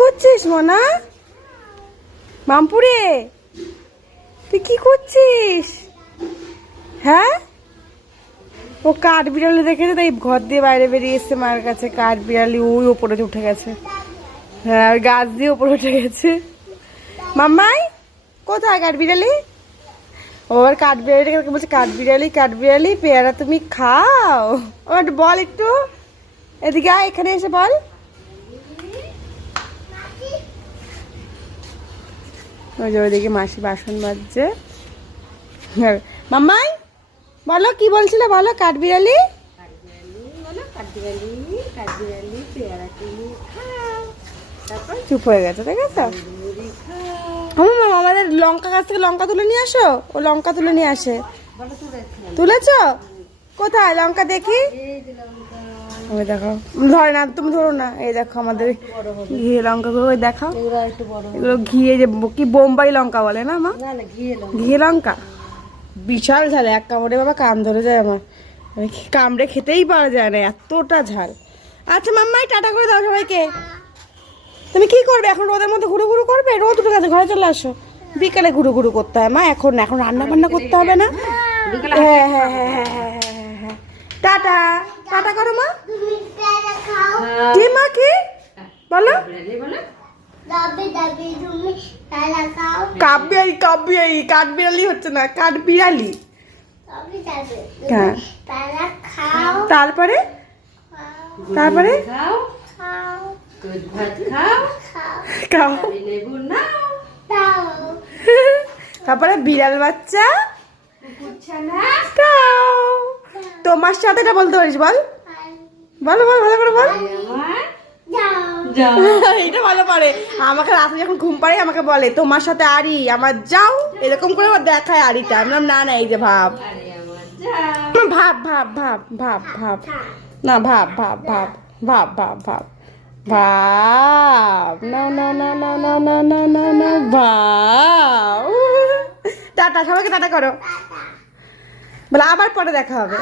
করছিস মনা? মামপুরে তুই কি করছিস? হ্যাঁ, ও কাঠ বিড়ালি দেখেছে তাই ঘর দিয়ে বাইরে বেরিয়ে এসছে মার কাছে। কাঠ বিড়ালি ওই ওপরে উঠে গেছে। হ্যাঁ, ওই গাছ দিয়ে ওপরে উঠে গেছে। মাম্মাই কোথায় কাঠ বিড়ালি? ও আর কাঠ বিড়ালিটাকে বলছে কাঠ বিড়ালি, কাঠ বিড়ালি পেয়ারা তুমি খাও। ও একটু বল, একটু এদিকে আয়, এখানে এসে বল। ওই যে ওইদিকে মাসি বাসন মাজছে। মাম্মাই বলো, কি বলছিলে বলো? কাঠ বিড়ালি চুপ হয়ে গেছে, ঠিক আছে? আমাদের লঙ্কা গাছ থেকে লঙ্কা তুলে নিয়ে আসো। ও লঙ্কা তুলে নিয়ে আসে। তুলেছ? কোথায় লঙ্কা দেখি? ওই দেখো, ধরে না, তুমি ধরো না। এই দেখো আমাদের ঘিয়ে লঙ্কা গুলো, ওই দেখাও। এগুলো ঘিয়ে, যে কি বোম্বাই লঙ্কা বলে না মা? ঘিয়ে লঙ্কা বিশাল ঝাল। এক কামড়ে বাবা কান ধরে যায় আমার। কামড়ে খেতেই পারা যায় না, এতটা ঝাল। আচ্ছা মাম্মাই টাটা করে দাও সবাইকে। তুমি কি করবে এখন? রোদের মধ্যে ঘুরু ঘুরু করবে? রোদ উঠে গেছে, ঘরে চলে আসো। বিকালে ঘুরু ঘুরু করতে হয় মা, এখন এখন রান্না বান্না করতে হবে না। হ্যাঁ হ্যাঁ হ্যাঁ হ্যাঁ হ্যাঁ হ্যাঁ হ্যাঁ। টাটা টাটা করো মা। কি মা, কি বলো? কাঠবিড়ালি, কাঠবিড়ালি, কাঠবিড়ালি হচ্ছে না, কাঠবিড়ালি। হ্যাঁ, তারপরে তারপরে খাও। তারপরে বিড়াল বাচ্চা তোমার সাথে এটা বলতে পারিস, বল বল বল, ভালো করে বল। এটা ভালো পারে। আমাকে রাতে যখন ঘুম পাড়ে আমাকে বলে তোমার সাথে আরি আমার যাও, এরকম করে আমার দেখায় আরিটা। আমি বললাম না না, এই যে ভাব ভাব ভাব ভাব ভাব ভাব, না ভাব ভাব ভাব ভাব ভাব ভাব ভাব, না না না না না না না না না, ভাব। টাটা, সবাইকে টাটা করো বলে, আবার পরে দেখা হবে।